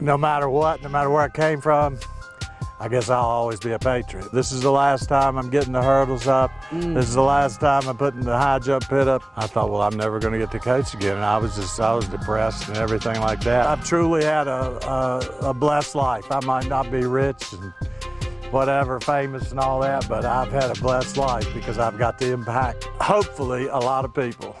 No matter what, no matter where I came from, I guess I'll always be a Patriot. This is the last time I'm getting the hurdles up. This is the last time I'm putting the high jump pit up. I thought, well, I'm never going to get to coach again. And I was depressed and everything like that. I've truly had a blessed life. I might not be rich and whatever, famous and all that, but I've had a blessed life because I've got to impact, hopefully, a lot of people.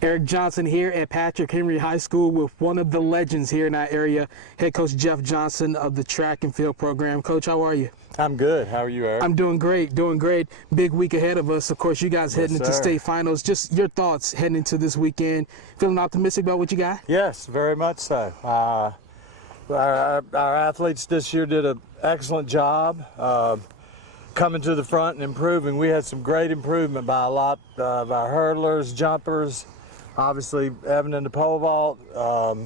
Eric Johnson here at Patrick Henry High School with one of the legends here in our area, head coach Jeff Johnson of the track and field program. Coach, how are you? I'm good. How are you, Eric? I'm doing great, doing great. Big week ahead of us. Of course, you guys heading into state finals. Just your thoughts heading into this weekend. Feeling optimistic about what you got? Yes, very much so. Our athletes this year did an excellent job coming to the front and improving. We had some great improvement by a lot of our hurdlers, jumpers. Obviously, Evan in the pole vault. Our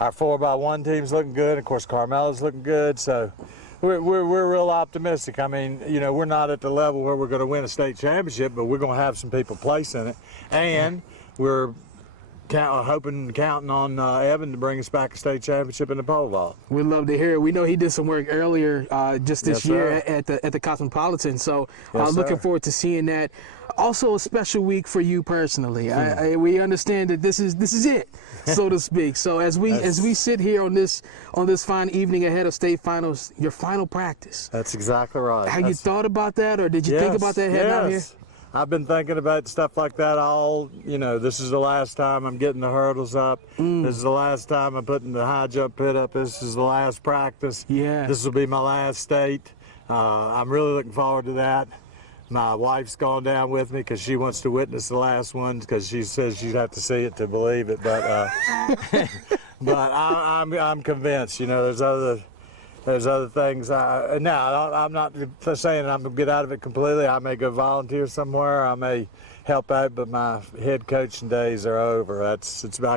4x1 team's looking good. Of course, Carmela's looking good. So we're real optimistic. I mean, you know, we're not at the level where we're going to win a state championship, but we're going to have some people place in it. And we're hoping and counting on Evan to bring us back a state championship in the pole vault. We'd love to hear it. We know he did some work earlier just this year at the Cosmopolitan, so looking forward to seeing that. Also a special week for you personally. We understand that this is it, so to speak. So as we sit here on this fine evening ahead of state finals, your final practice. That's exactly right. Have you thought about that, or did you think about that heading out here? I've been thinking about stuff like that this is the last time I'm getting the hurdles up. This is the last time I'm putting the high jump pit up. This is the last practice. Yeah. This will be my last state. I'm really looking forward to that. My wife's gone down with me because she wants to witness the last one because she says she'd have to see it to believe it. But but I'm convinced. You know, there's other things. Now, I'm not saying I'm going to get out of it completely. I may go volunteer somewhere. I may help out, but my head coaching days are over. I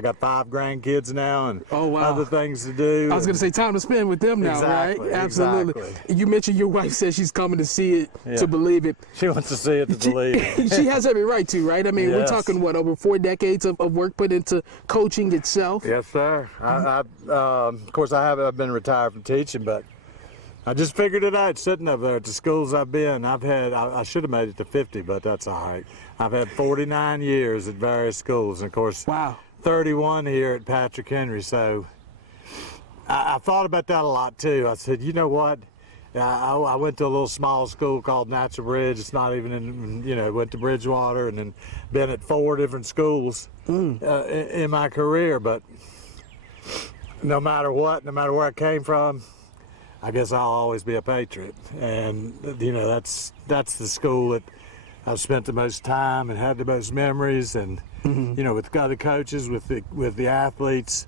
got 5 grandkids now and other things to do. I was going to say time to spend with them now, right? Absolutely. Exactly. You mentioned your wife says she's coming to see it to believe it. She wants to see it to believe it. She has every right to, right? I mean, we're talking, over 4 decades of work put into coaching itself? Yes, sir. Of course, I've been retired from teaching, but I just figured it out sitting up there at the schools I've been. I should have made it to 50, but that's all right. I've had 49 years at various schools, and of course, 31 here at Patrick Henry. So I thought about that a lot too. I said, you know what? I went to a little small school called Natural Bridge. It's not even in, went to Bridgewater and then been at 4 different schools in my career. But no matter what, no matter where I came from, I guess I'll always be a Patriot. And, that's the school that I've spent the most time and had the most memories. And, with other coaches, with the athletes,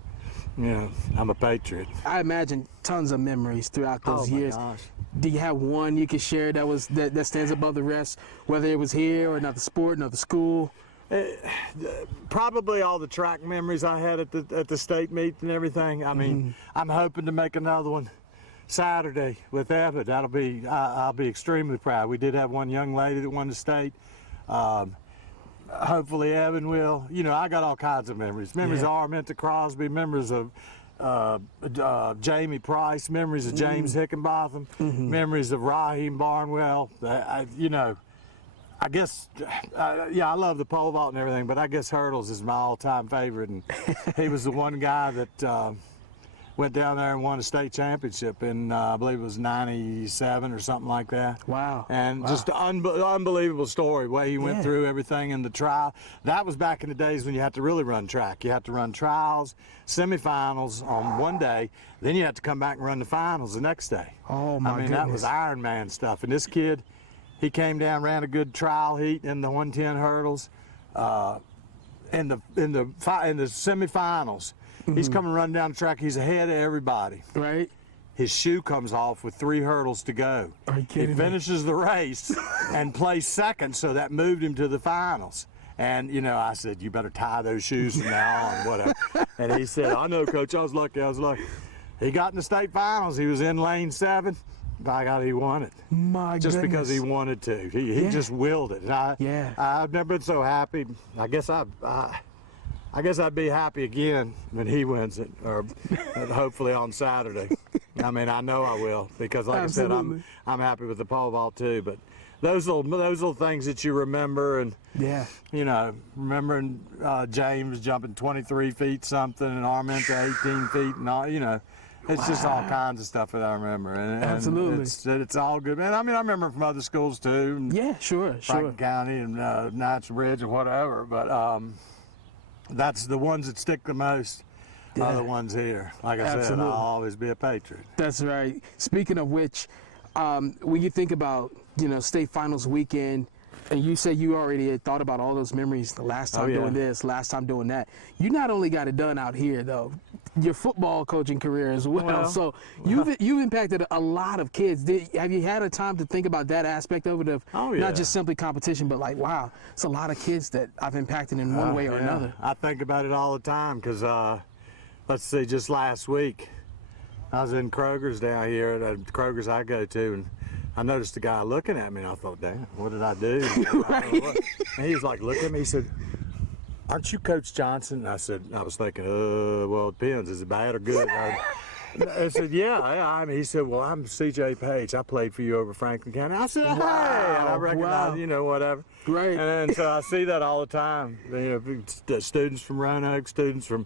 I'm a Patriot. I imagine tons of memories throughout those years. Gosh. Do you have one you could share that stands above the rest, whether it was here or another sport, another school? Probably all the track memories I had at the state meet and everything. I mean, I'm hoping to make another one Saturday with Evan. I'll be extremely proud. We did have one young lady that won the state. Hopefully Evan will. I got all kinds of memories. Memories of Arminta Crosby, memories of Jamie Price, memories of James Hickenbotham, memories of Raheem Barnwell. I guess, I love the pole vault and everything, but I guess hurdles is my all-time favorite. And he was the one guy that went down there and won a state championship in, I believe it was 97 or something like that. Wow. And just an unbelievable story, the way he went through everything in the trial. That was back in the days when you had to really run track. You had to run trials, semifinals on one day, then you had to come back and run the finals the next day. Oh, my goodness. That was Ironman stuff. And this kid, he came down, ran a good trial heat in the 110 hurdles. In the semifinals, he's coming running down the track. He's ahead of everybody. Right. His shoe comes off with 3 hurdles to go. Are you kidding me? He finishes the race and placed second, so that moved him to the finals. And, I said, you better tie those shoes from now on, whatever. And he said, I know, Coach, I was lucky. He got in the state finals. He was in lane 7. by God, he won it. My Just goodness. because he wanted to. He Yeah. just willed it. And I've never been so happy. I guess I'd be happy again when he wins it, or hopefully on Saturday. I mean, I know I will, because like Absolutely. I said, I'm happy with the pole vault too. But those little things that you remember, and Yeah. you know, remembering James jumping 23 feet something and Arminta 18 feet, and all, you know, it's just all kinds of stuff that I remember. And Absolutely. it's all good, man. I mean, I remember from other schools too. And Yeah, sure. Franklin County and Knights Ridge or whatever, but that's the ones that stick the most. Yeah. Are the ones here. Like I said, Absolutely. I'll always be a Patriot. That's right. Speaking of which, when you think about, you know, state finals weekend, and you say you already had thought about all those memories the last time yeah. doing this, last time doing that. You not only got it done out here though, your football coaching career as well. Well, so you've impacted a lot of kids. Have you had a time to think about that aspect of it, of Oh, yeah. not just simply competition, but like, wow, it's a lot of kids that I've impacted in one way or Yeah. another. I think about it all the time because, let's see, just last week, I was in Kroger's down here, the Kroger's I go to, and I noticed a guy looking at me, and I thought, damn, what did I do? And he was like, look at me, he said, aren't you Coach Johnson? And I was thinking, well, it depends, is it bad or good? I said, yeah. He said, well, I'm C.J. Page. I played for you over Franklin County. I said, hey, and I recognize, wow. you know, whatever. Great. And so I see that all the time. You know, students from Roanoke, students from,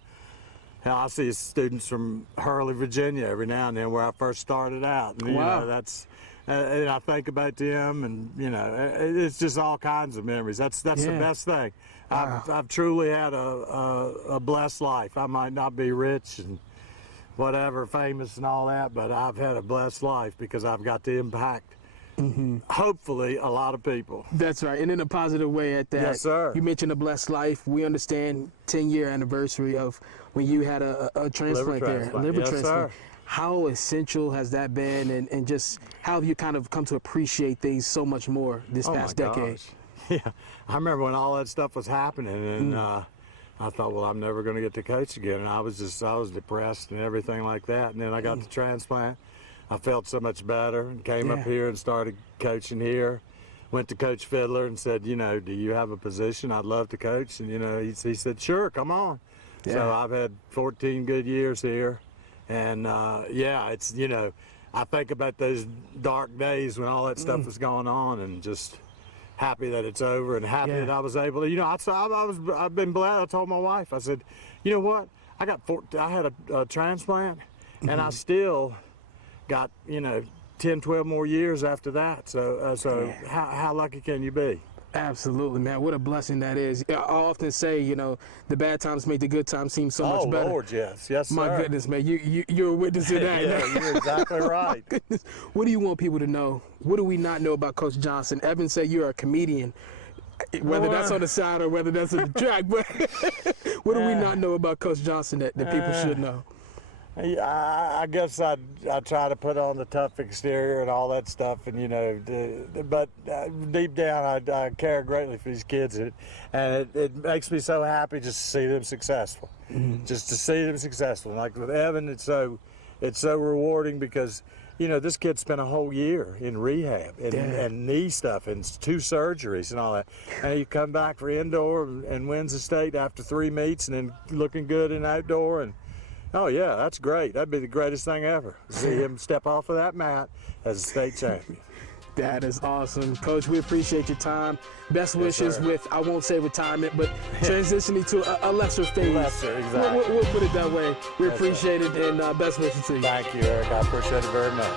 I see students from Hurley, Virginia every now and then where I first started out. And, you Wow. know, that's, and I think about them, and, you know, it's just all kinds of memories. That's the Yeah. best thing. Wow. I've truly had a blessed life. I might not be rich and whatever, famous and all that, but I've had a blessed life because I've got to impact, hopefully, a lot of people. That's right, and in a positive way at that. Yes, sir. You mentioned a blessed life. We understand 10-year anniversary of when you had a transplant there, transplant. liver Yes, transplant. sir. How essential has that been, and just how have you kind of come to appreciate things so much more this past decade? Gosh. Yeah, I remember when all that stuff was happening, and I thought, well, I'm never going to get to coach again, and I was depressed and everything like that. And then I got the transplant. I felt so much better, and came up Yeah. here and started coaching here. Went to Coach Fiddler and said, you know, do you have a position? I'd love to coach. And, you know, he said, sure, come on. So Yeah. I've had 14 good years here. And, yeah, it's, you know, I think about those dark days when all that stuff was going on, and just happy that it's over, and happy Yeah. that I was able to, you know, I've been glad. I told my wife, I said, you know what? I had a transplant, and I still got, you know, 10, 12 more years after that. So how lucky can you be? Absolutely, man. What a blessing that is. I often say, you know, the bad times make the good times seem so much better. Oh, Lord, yes, sir. My goodness, man. You're a witness to that. Yeah, you're exactly right. Goodness. What do you want people to know? What do we not know about Coach Johnson? Evan said you're a comedian, whether that's on the side or whether that's on the track. But what do we not know about Coach Johnson that people should know? I guess I try to put on the tough exterior and all that stuff, and you know, but deep down I care greatly for these kids, and it makes me so happy just to see them successful, just to see them successful. Like with Evan, it's so rewarding because, you know, this kid spent a whole year in rehab and knee stuff and 2 surgeries and all that, and he come back for indoor and wins the state after 3 meets, and then looking good in outdoor. And oh, yeah, that's great. That'd be the greatest thing ever. See him step off of that mat as a state champion. That is awesome. Coach, we appreciate your time. Best wishes sir. with, I won't say retirement, but transitioning to a lesser phase. Lesser, exactly. We'll put it that way. We Yes, appreciate it, and best wishes to you. Thank you, Eric. I appreciate it very much.